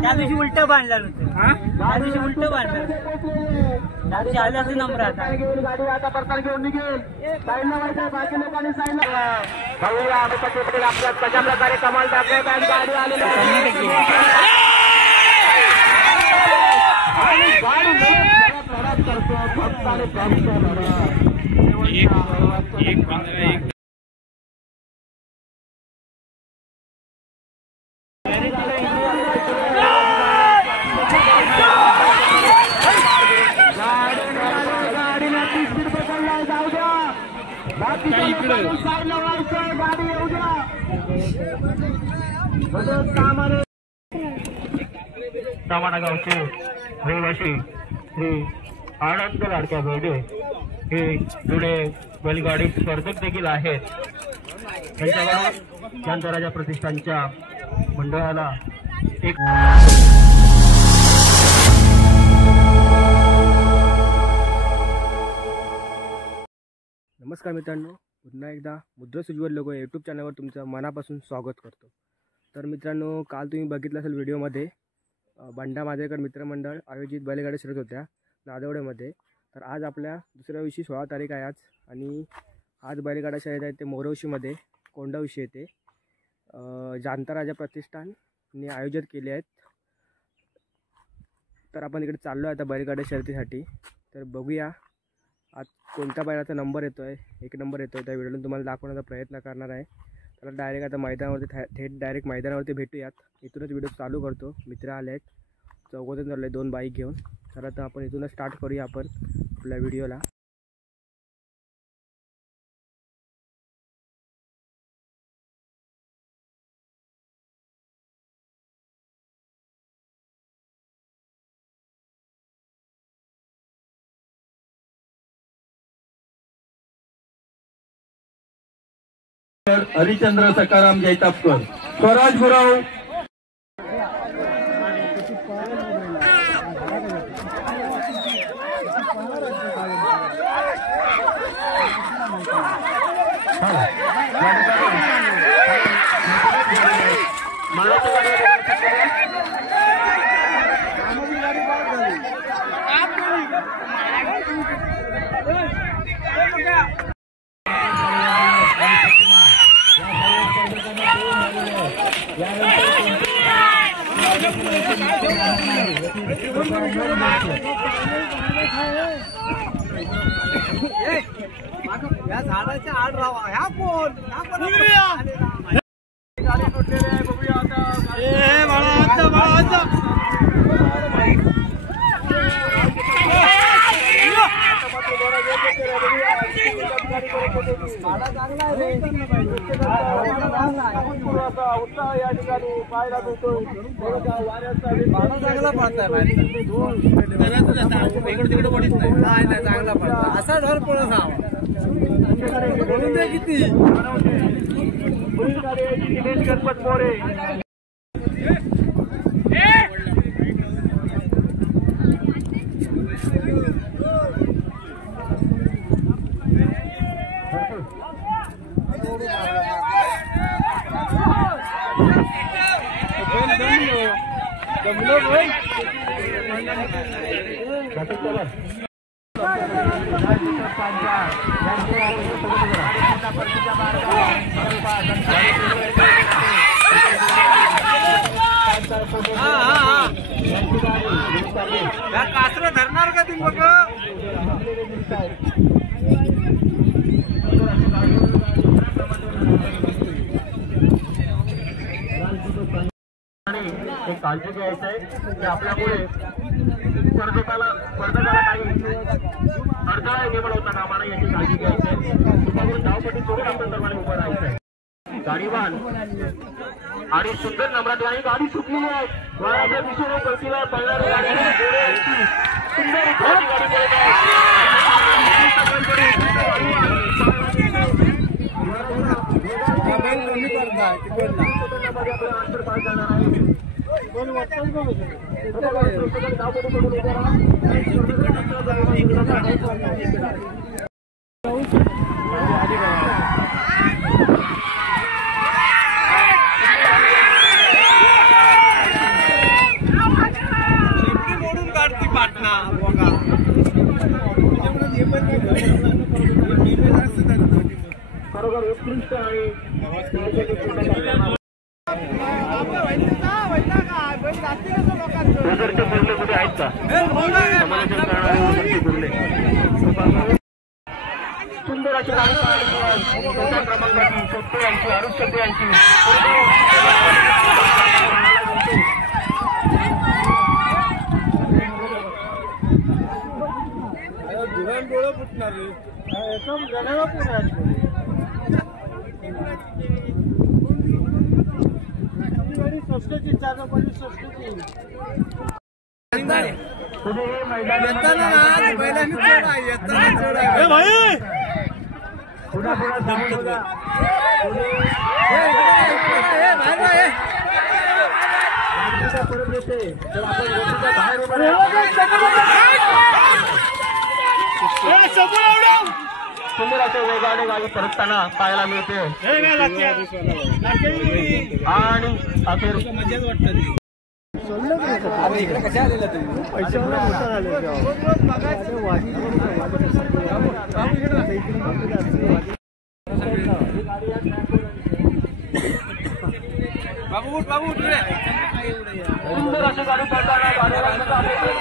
त्या दिवशी उलट बांधला त्या दिवशी उलट बांधला त्या दिवशी आले असे नंबर आता गाडी आता परत घेऊन निघेल साईडला व्हायचं बाकी लोकांनी साईडला बघूया आम्ही कशा प्रकारे कमाल टाकत आणि गाडी आलेली सामाना गावचे रहिवासी श्री आनंद लाडक्या बेडे हे जुने बैलगाडी स्पर्धक देखील आहेत. त्यांच्याकडून शांतराजा प्रतिष्ठानच्या मंडळाला एक नमस्कार मित्रांनो, पुन्हा एकदा मुद्रस उज्ज्वल लोगो यूट्यूब चॅनलवर तुमचं मनापासून स्वागत करतो. तर मित्रांनो, काल तुम्ही बघितलं असेल व्हिडिओमध्ये बंडा माजरेकर मित्रमंडळ आयोजित बैलगाडी शर्यत होत्या नादवडेमध्ये. तर आज आपल्या दुसऱ्या दिवशी 16 तारीख आहे आज, आणि आज बैलगाडा शर्यत आहे ते मोरवशीमध्ये कोंडवशी येथे शांतराजा प्रतिष्ठानने आयोजित केले आहेत. तर आपण इकडे चाललो आहे आता बैलगाडा शर्यतीसाठी. तर बघूया आज कोणत्या बैलाचा नंबर येतो आहे. 1 नंबर येतो आहे, त्या व्हिडिओतून तुम्हाला दाखवण्याचा प्रयत्न करणार आहे. तर डायरेक्ट आता मैदानावरती थेट डायरेक्ट मैदानावरती भेटूयात. इथूनच व्हिडिओ चालू करतो. मित्र आले आहेत, 4 जण चालले 2 बाईक घेऊन. तर आता आपण इथूनच स्टार्ट करूया आपण आपल्या व्हिडिओला. हरिचंद्र सकाराम जैतापकर, स्वराज गुराव या झाडाच्या आड राहा. ह्या कोण उत्साह या ठिकाणी पाहायला मिळतो. चांगला पडताय चांगला पडता असा ढोर पळत किती दिनेश गणपत मोरे. कासरा धरणार का तुम्ही बघ. एक काळजी घ्यायचं आहे की आपल्यामुळे स्पर्धकाला काही अडथळा निर्माण होता कामा नये याची काळजी घ्यायची आहे. तुमच्याकडून धावपट्टी सोडून आपण सर्वांनी उभं राहायचं आहे. गाडीवान आणि सुंदर नंबरात गाडी सुटलेली आहे. दिशेने गतीला पळणारी गाडी सुंदर गाडी पळत मोडून काढती पाटणा बरोबर उत्कृष्ट आणि ओझरचे बोलले कुठे आहेत का समालोचन करणारे बोलले सुंदर अशी चौथ्या क्रमांकाची सोपटे यांची अरुष शेट्टी यांची डोळं फुटणार एकदम गणाला स्वस्ताची 4 स्वस्ताची सुंदर असे वेगाने गाडी परतताना पाहायला मिळते आणि अखेर कशा आलेला तुम्ही बाबू बाबू सुंदर अशी गाडी पळताना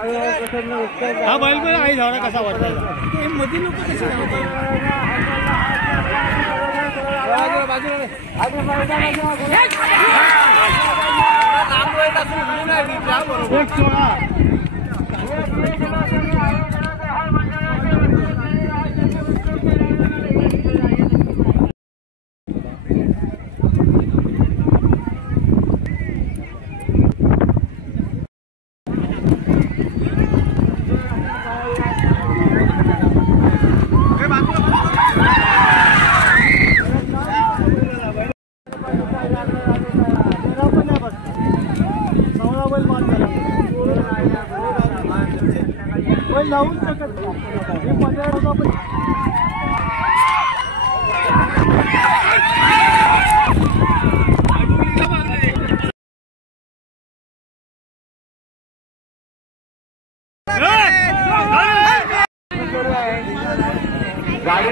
हा बैल पण आई झाला कसा वाटला मध्ये लोक कसे लावून शकत गाडी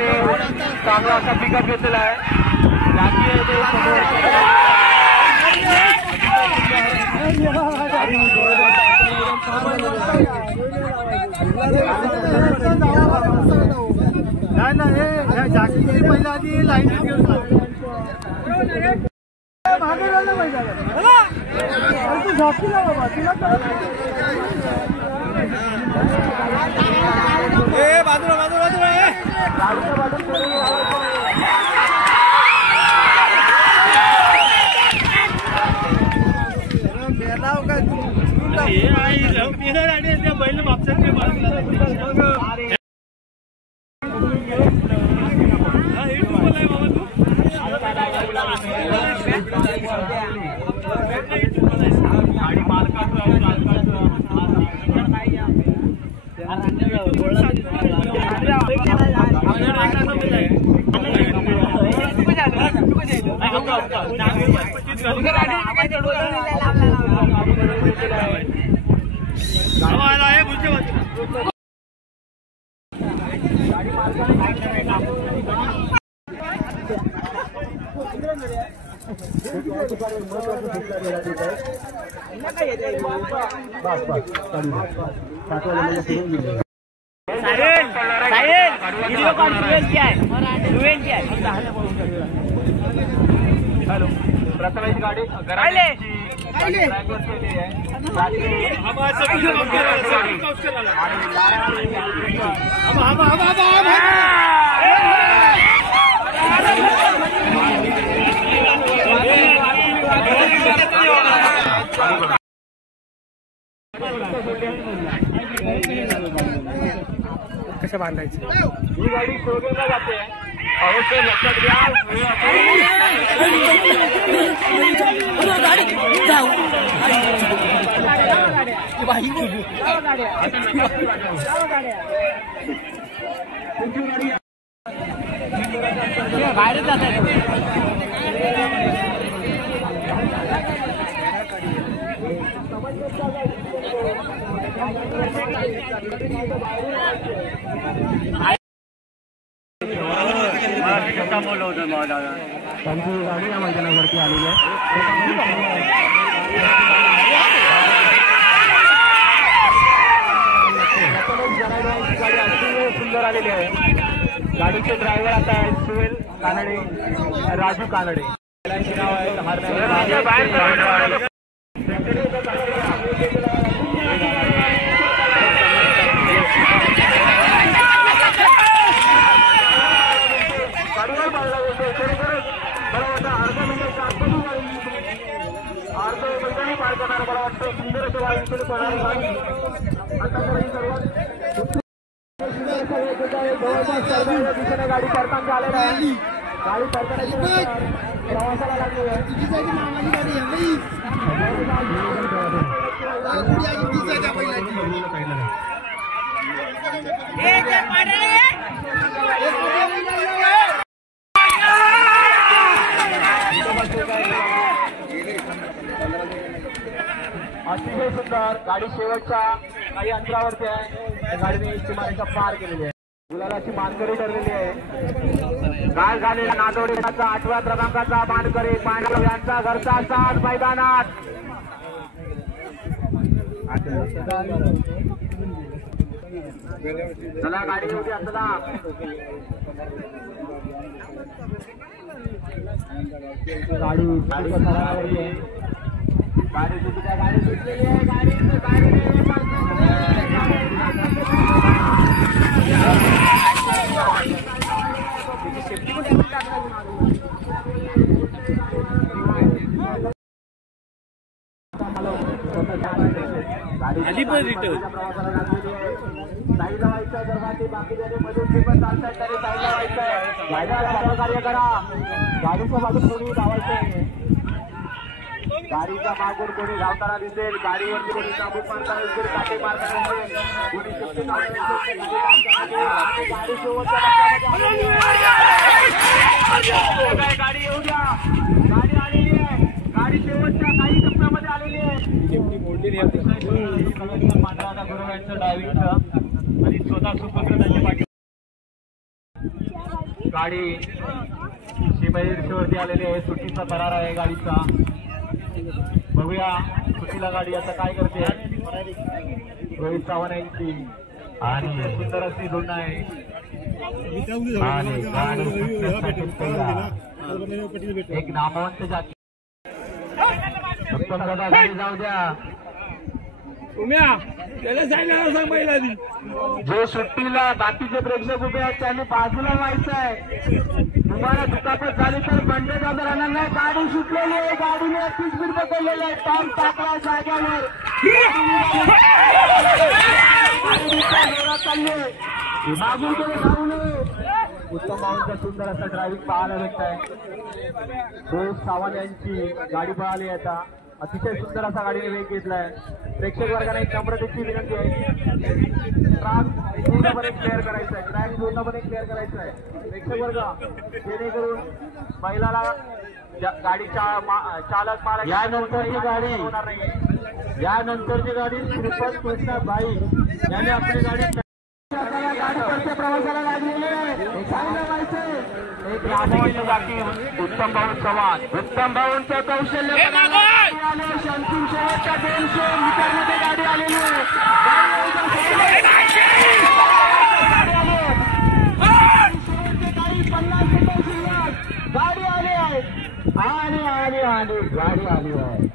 चांगला असा पिकअप घेतलेला आहे नाही जास्ती पहिला आधी लाईन घेऊन मागे राहिला पाहिजे बाबा तुला बाजूला बाजूला बाजूला बैल बापसात व्हिडिओ कॉन्फरन्स क्या है? प्रथमेश गाडी घराण्याची ड्रायव्हर केली आहे कसं बांधायचं ही गाडी शोधूनला जाते अवश्य लक्षात घ्या बाहेर जात त्यांची गाडी या मैदानावरती आलेली आहे गाडी अतिशय सुंदर आलेली आहे गाडीचे ड्रायव्हर आता आहेत सुहेल कानडे राजू कानडे नाव आहे मला वाटतं सुंदर असं गाडी दिशेने गाडी करताना आलेला आहे गाडी करताना प्रवासाला लागली अतिशय सुंदर गाडी शेवटच्या काही अंतरावरती आहे गाडीने सीमारेषा पार केलेली आहे गुलालाची मानकरी ठरलेली आहे काल झालेला नांदोडेचा 8व्या क्रमांकाचा मानकरी पांडव यांचा घरचा साथ मैदानात चला गाडी होती चला गाडी गाडी सुटलेली आहे आली पण रिटर्न साईडला व्हायचं जर बाकी जरी मधून पण चालतात तरी साईडला व्हायचं गाडीला कार्य करा गाडीच्या बाजून कोणी धावायचं गाडीच्या मागून कोणी धावताना दिसेल गाडीवरती कोणी चाबूक मारताना दिसेल काटे मारताना दिसेल कोणी गाडी येऊ द्या गाडी आलेली आहे गाडी शेवटच्या काही टप्प्यामध्ये आलेली आहे पांढरा गुरु यांचं डायव्हिंगचं आणि स्वतः सुपत्र त्यांच्या पाठी गाडी सीमेवरती आलेली आहे सुट्टीचा करार आहे गाडीचा बघूया सुट्टीला गाडी आता काय करते रोहित चव्हाण यांची आणि सुंदर अशी धुन आहे एक नामवंत जाती उत्तम दादा गाडी जाऊ द्या जो सुट्टीला बाकीचे प्रेक्षक उभे आहेत त्यांनी बाजूला व्हायचं आहे तुम्हाला दुखापत झाली तर बंडे दादा राहणार नाही गाडी सुटलेली आहे गाडीने 30 स्पीड पकडलेली आहे टॉम टाकला जाग्यावर मागून कडे जाऊ नये उत्तम भाऊंचा सुंदर असा ड्रायव्हिंग पाहायला भेटत आहे रोहित सावंत यांची गाडी पळाली आता अतिशय सुंदर असा गाडीने वेग घेतलाय प्रेक्षक वर्गाने एक नम्रतेची विनंती आहे ट्रॅक पूर्णपणे क्लिअर करायचा आहे ट्रॅक पूर्णपणे क्लिअर करायचा आहे प्रेक्षक वर्ग जेणेकरून महिलाला गाडीच्या चालक मालक यानंतरची गाडी होणार नाही यानंतरची गाडी श्रीपत कृष्णा भाई यांनी आपली गाडी प्रवासाला लागलेली आहे एक रामोली बाकी उत्तम भाऊ चव्हाण उत्तम भाऊंचं कौशल्य अंतिम शेवटच्या 200 मीटरमध्ये गाडी आलेली आहे गाडी आली आहे आणि गाडी आली आहे.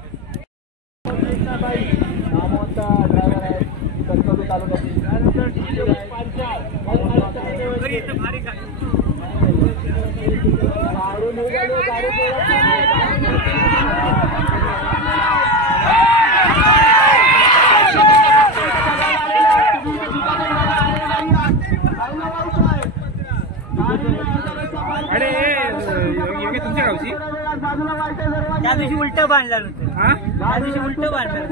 नामवंत ड्रायव्हर आहे कणकवली तालुक्यातील. तुमच्या गावची त्या दिवशी उलट बांधलं होतं. त्या दिवशी उलट बांधलं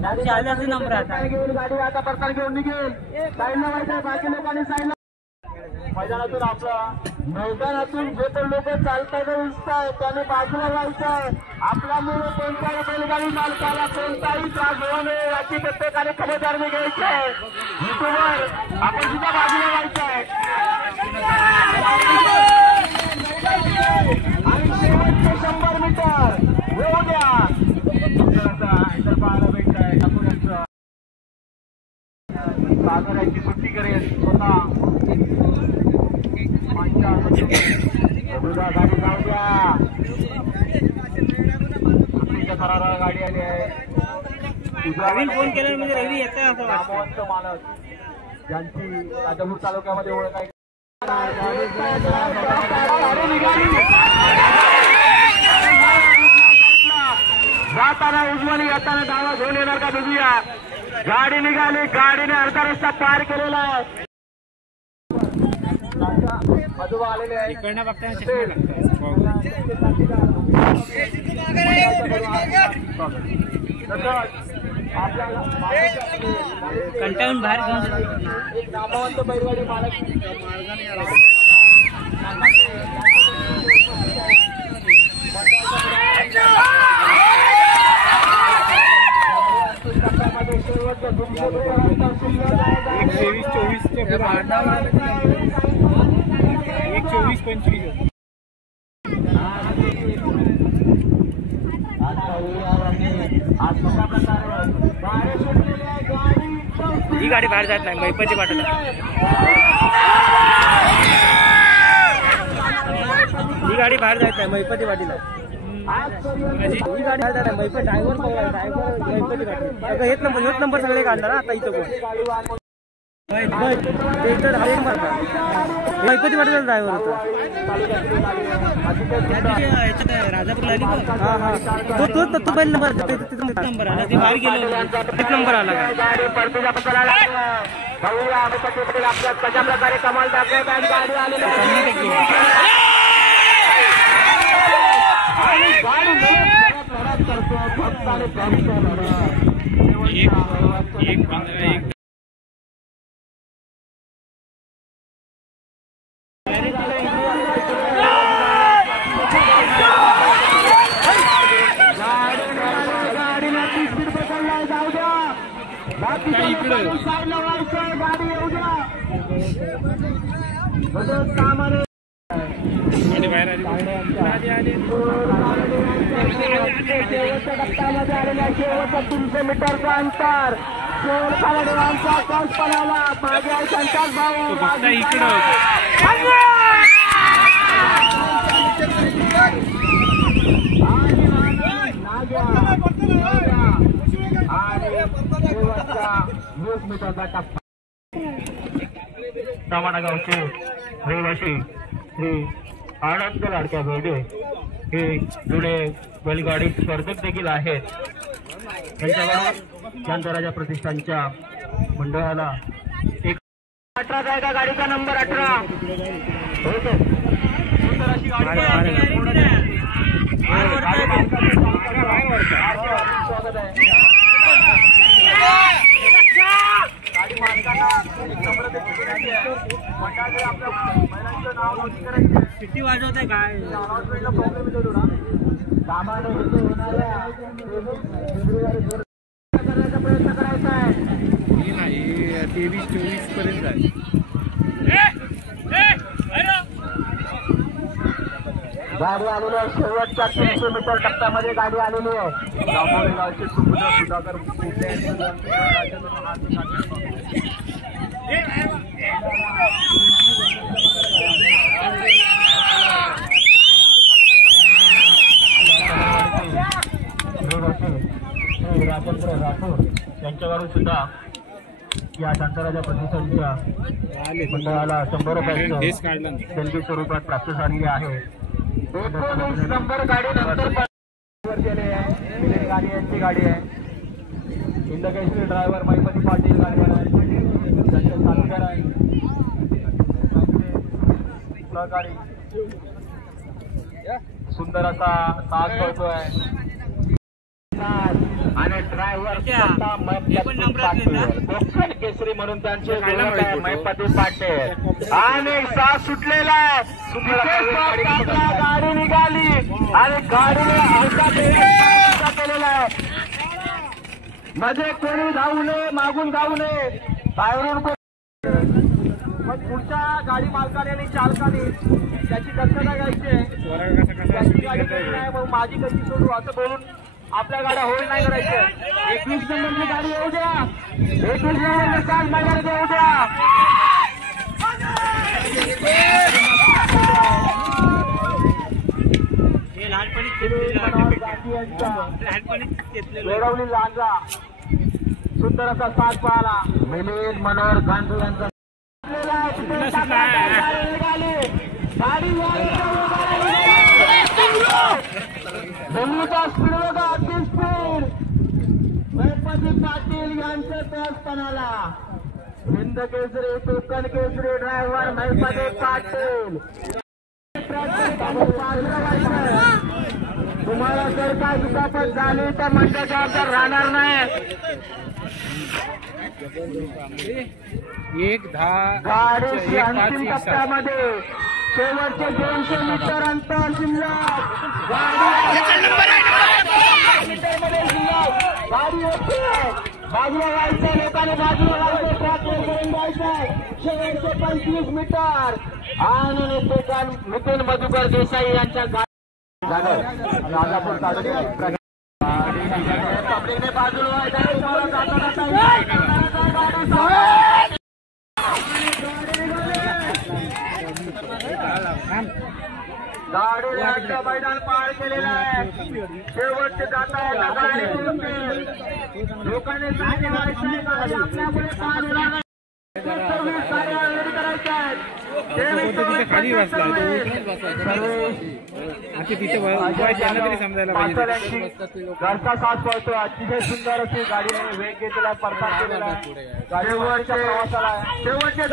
त्या दिवशी आलं असं नंबर आता गाडी आता परत घेऊन निघेल. साईडला व्हायचं बाकी लोकांनी साईडला. मैदानातून मैदानातून जे पण लोक चालतात दिसताय त्याने बाजूला व्हायचंय. आपल्यामुळे कोणत्याही बैलगाडी मालकाला कोणताही त्रास होऊ नये याची प्रत्येकाने खबरदारी घ्यायची आहे. युट्यूबवर आपण सुद्धा बाजूला व्हायचंय. आणि शेवटचे 100 मीटर येऊ द्या. इतर पाहायला भेटत आहे सागर यांची सुट्टी करेल स्वतः. गाडी जाऊ द्या. सुट्टीच्या करारावर गाडी आली आहे. रवी फोन केला म्हणजे रवी येतोय असं नामवंत मालक ज्यांची राजापूर तालुक्यामध्ये ओळख आहे. जाताना उजवणी येताना डावा घेऊन येणार का बघूया. गाडी निघाली. गाडीने अर्धा रस्ता पार केलेला आहे. मधुबा आलेले आहे. कंटाळून बाहेर घेऊन एक नामवंत बैलगाडी मालक ही गाडी बाहेर जात नाही. मैपती पाठवला ही गाडी बाहेर जात नाही. मैपती पाटीला ही गाडी बाहेर जात नाही. मैपत ड्रायव्हर मैपती पाटील हेच नंबर सगळे काढणार आता इथं कोण मैपती पाटील ड्रायव्हर होता. राजापूरला आली का? हा हा तो पहिला नंबर आला ते बाहेर गेलो. एक नंबर आला का आपल्या कशा प्रकारे कमाल दाखवत आणि गाडी आलेली आहे. गाडी येऊ द्या. शेवटच्या टप्प्यामध्ये आलेल्या शेवटच्या 300 मीटरचा अंतर. देवांचा कौश पणाला मागे संताप भाऊ तामाडा गावचे रहिवासी श्री आनंद लाडक्या बेर्डे हे जुने बैलगाडी स्पर्धक देखील आहेत. त्यांच्याकडून शांतराजा प्रतिष्ठानच्या मंडळाला एक 18 जायगा गाडीचा नंबर 18 होतो. सुंदर अशी गाडी स्वागत आहे. गाडी मालकांना एक नंबर मंडळाचे आपल्या महिलांचं नाव नोंदणी करायचं. किती वाजवत आहे काय अनाउन्समेंटला प्रॉब्लेम येतो थोडा. कामाने होणाऱ्या फेब्रुवारी करण्याचा प्रयत्न करायचा आहे. 23-24 पर्यंत आहे. गाडी आलेली आहे. शेवटच्या 300 मीटर टप्प्यामध्ये गाडी आलेली आहे. दामोरी गावचे सुधाकर त्यांच्याकडून सुद्धा या शांतराजा प्रतिष्ठानच्या मंडळाला 100 रुपयांचं देणगी स्वरूपात प्राप्त झालेली आहे. 19 नंबर गाडी नंतर गाडी यांची गाडी आहे. इंदकेश्वरी ड्रायव्हर महिपती पाटील गाडीवर आहे. त्यांचे साथीदार आहे सहकारी. सुंदर असा तास पळतोय आणि ड्रायव्हर कोकण केसरी म्हणून त्यांचे महिपती पाटील आणि साथ सुटलेला गाडी निघाली आणि गाडीने केलेला आहे. मध्ये कोणी धावू नये, मागून धावू नये, बाहेरून मग पुढच्या गाडी मालकाने आणि चालकाने त्याची दक्षता घ्यायची आहे. गाडी नाही मग माझी कशी सोडू असं बोलून आपल्या गाड्या होईल नाही करायचं. 21 नंबरची गाडी येऊ द्या. 21 नंबरची चाल मैदानात येऊ द्या. वेळवली लांजा सुंदर असा साथ पाहला. मिलिंद मनोहर गांधी यांचा महिपती पाटील यांच्या त्याचपणाला हिंद केसरी कोकण केसरी ड्रायव्हर महिपती पाटील. तुम्हाला जर काय दुखापत झाली तर म्हणजे जबाबदार राहणार नाही. गाडीची अंतिम टप्प्यामध्ये शेवटचे 200 मीटर अंतर शिल्लक. गाडी होते बाजूला व्हायचं, लोकांनी बाजूला व्हायचं, ट्रॅकवर करून जायचं. शेवटचे 25 मीटर आणि नितीन मधुकर देसाई यांच्या राजापूर पब्लिकने बाजूला व्हायचं. गाडीला मैदान पार केलेलं आहे. शेवटचे जाता गाडी लोकांनी आपल्यामुळे पार होणार नाही. खाली वाचला घरचा साथ पळतो. अतिशय सुंदर अशी गाडी आहे. वेग घेतलेला, परसाद केलेला आहे. गाडीवरच्या प्रवासाला शेवटचे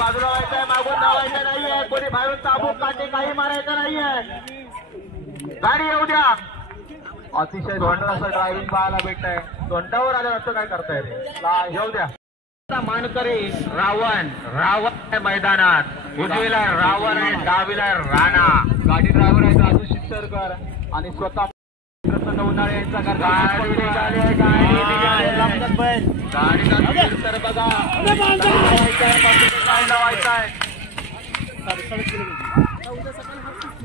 बाजूला व्हायचंय, मागून धावायचं नाहीये, कोणी बाहेरून चाबूक काटे काही मारायचं नाहीये. गाडी येऊ द्या. अतिशय धोंड असं ड्रायव्हिंग पाहायला भेटतंय. धोंडावर आलं असं काय करताय रे. येऊ द्या. मानकरी रावण आहे मैदानात. उजवीला रावण आहे, डावीला राणा. गाडी ड्रायव्हर आहे राजू शिरसरकर आणि स्वतः उन्हाळे यांचा गाडीचा तर बघा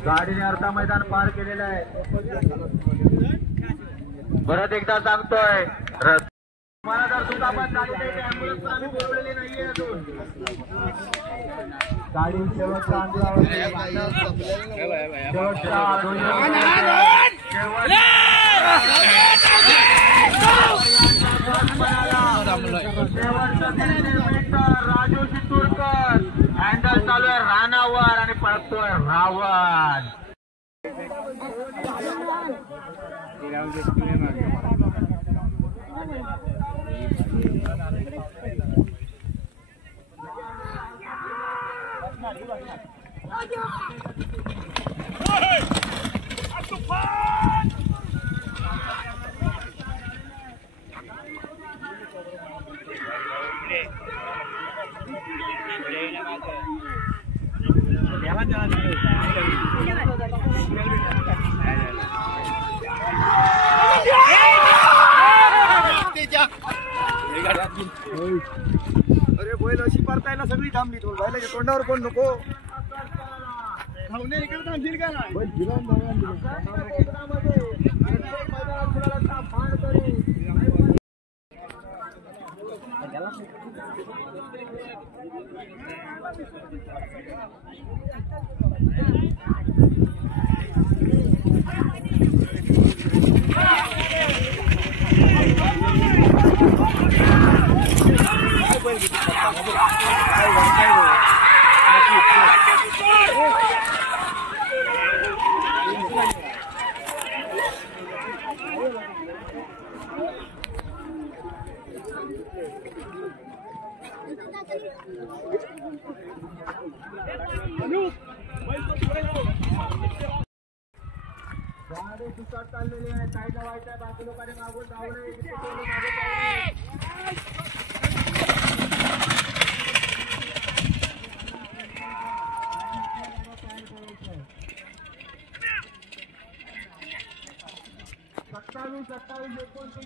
गाडीने अर्धा मैदान पार केलेलं आहे. परत एकदा सांगतोय मला जर दुखापत झाली नाही ॲम्ब्युलन्स आम्ही बोलवलेली नाहीये अजून. गाडी शेवटच्या अंतरावर राजू चितूरकर हँडल चालू आहे राणावर आणि पळतोय रावण. अरे बैल अशी परतायला सगळी थांबली. तो बैलाच्या तोंडावर कोण नको धावणे इकडे थांबतील का नाही. गाडी सुसाट चाललेली आहे. काय जवायचं बाकी लोकांनी मागून धावले. सत्तावीस 29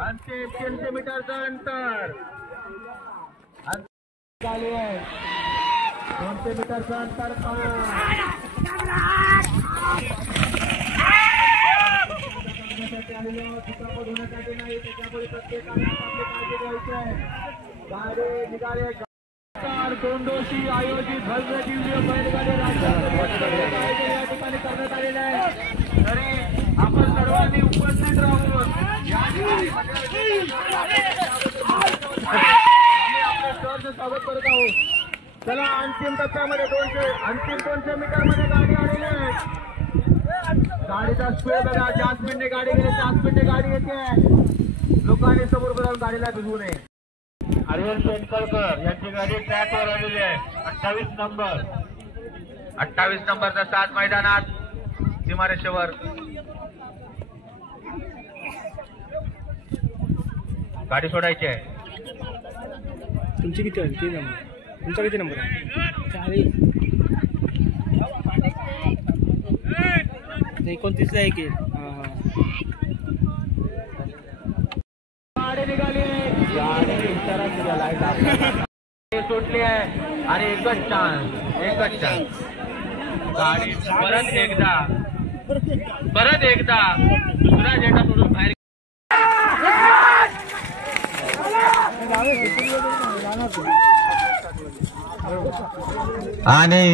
अंतिम 300 मीटरचं अंतर झाले आहे. 200 मीटरचं अंतर होण्यासाठी नाही. त्याच्यामुळे प्रत्येकाने आपली काळजी घ्यायची आहे. गाडी निघाले. दोंडोशी आयोजित भव्य दिव्य बैलगाडी राज्य या ठिकाणी करण्यात आलेले आहे. तरी आपण सर्वांनी उपस्थित राहून आम्ही आपले सरचं स्वागत करत आहोत. चला अंतिम टप्प्यामध्ये 200 मीटर मध्ये गाडी आलेली आहे. गाडीचा स्पीड बघा. ज्या स्पीडने गाडी गेली त्या स्पीडने गाडी येते. लोकांनी समोर राहून गाडीला भिजवू नये. आर्यन पेंडकरकर यांची गाडी ट्रॅकवर आलेली आहे. 28 नंबरचा साथ मैदानात सीमारेषेवर गाडी सोडायची आहे. तुमची किती आहे? 3 नंबर. तुमचा किती नंबर आहे? 40. 29 ला एक. गाडी निघाली. गाडी सुटली आहे आणि एकच चान्स. गाडी परत एकदा दुसरा झेंडा सोडून बाहेर. आणि